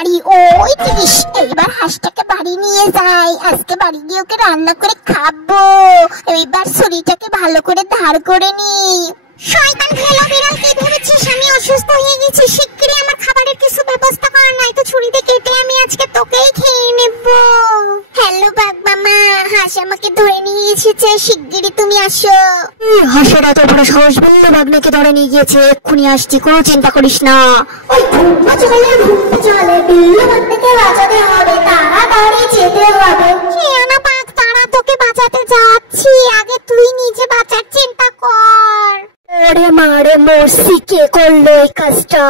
বাড়ি ওই জিনিস। এইবার হাঁসটাকে বাড়ি নিয়ে যাই, আজকে বাড়ি গিয়ে ওকে রান্না করে খাবো। এইবার শরীরটাকে ভালো করে ধার করে নি। শয়তান ভেলো বিড়াল, কি ভেবেছিস আমি অসুস্থ হয়ে গেছি? শিগগিরই আমার খাবারের কিছু ব্যবস্থা কর, নাই তো ছুরিতে কেটে আমি আজকে তোকেই খেয়ে নেব। হ্যালো বাঘ মামা, হাঁস আমাকে ধরে নিয়ে এসেছে, শিগগিরই তুমি আসো। হাঁসের এত বড় সাহস, বললো বাঘনাকে ধরে নিয়ে গিয়েছে, এক্ষুনি আসছি, কোনো চিন্তা করিস না। ওই ঘুমটা চলে বিল্লু বাঘটাকে বাঁচাতে হবে, তাড়াতাড়ি যেতে হবে। খেয়ানা বাঘ, তারা তোকে বাঁচাতে যাচ্ছি, আগে তুই নিজে বাঁচার চিন্তা কর। ওরে মারে মরছি, কে করলো এই কাজটা?